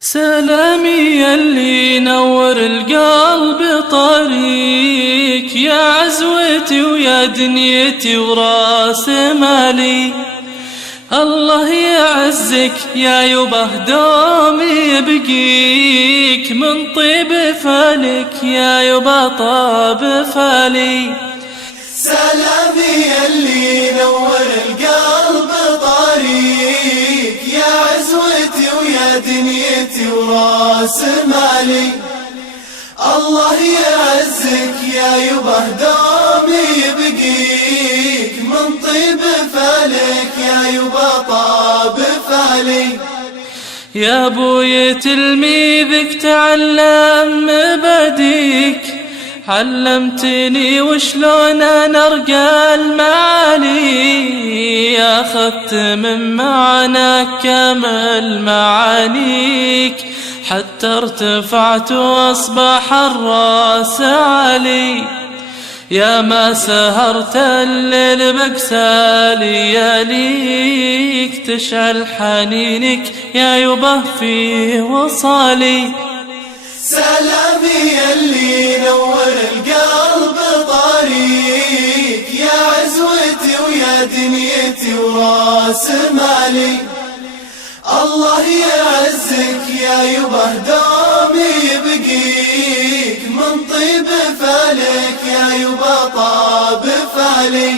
سلامي يلي ينور القلب طريق، يا عزوتي ويا دنيتي وراس مالي. الله يعزك يا يبه دوم يبقيك، من طيب فالك يا يبه طاب فالي. سلامي يلي ينور القلب طريق، يا عزوتي ويا دنيتي وراس مالي. الله يعزك يا يبه دوم يبقيك، من طيب فالك يا يبه طاب فالي. يا ابوي تلميذك تعلم مباديك، علمتني وشلون انا ارقى المعاني، اخذت من معناك كامل معانيك، حتى ارتفعت واصبح الراس عالي. يا ما سهرت الليل بقسى لياليك، تشعل حنينك يا يبه في وصالي. سلامي يلي ينور القلب طريق، يا عزوتي ويا دنيتي وراس مالي. الله يعزك يا يبه دوم يبقيك، من طيب فالك يا يبه طاب فالي.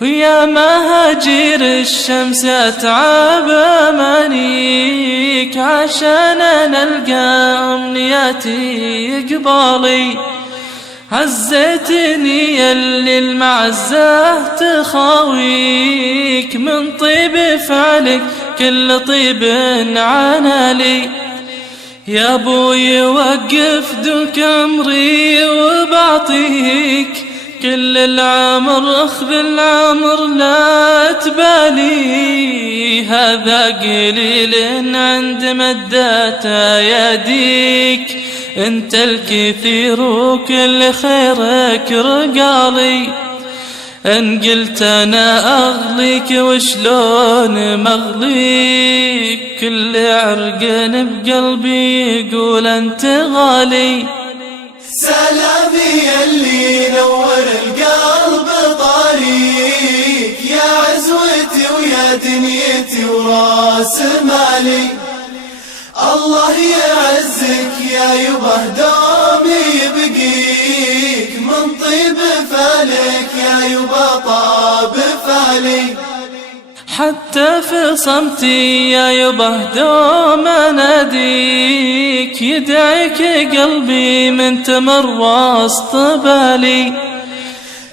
ويا مهاجر الشمس اتعب امانيك، عشان نلقى امنياتي قبالي. عزيتني يلي المعزة تخاويك، من طيب فعلك كل طيب عنالي. يا ابوي وقف دوك امري وبعطيك، كل العمر اخذ العمر لا تبالي. هذا قليل عند مدات يديك، انت الكثير وكل خيرك رقالي. ان قلت انا اغليك وشلون مغليك، كل عرق بقلبي يقول انت غالي. سلامي يلي ينور القلب طريق، يا عزوتي ويا دنيتي وراس مالي. الله يعزك يا يبه دوم يبقيك، من طيب فالك يا يبه طاب فالي. حتى في صمتي يا يبه دوم اناديك، يدعيك قلبي من تمر وسط بالي.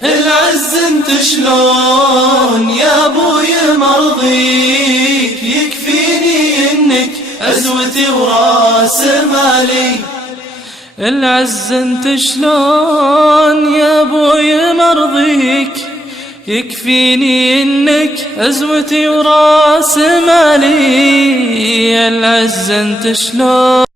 العز انت شلون يا ابوي مرضيك، يكفيني انك عزوتي وراس مالي. العز انت شلون يا ابوي مرضيك، يكفيني انك عزوتي وراس مالي. العز انت شلون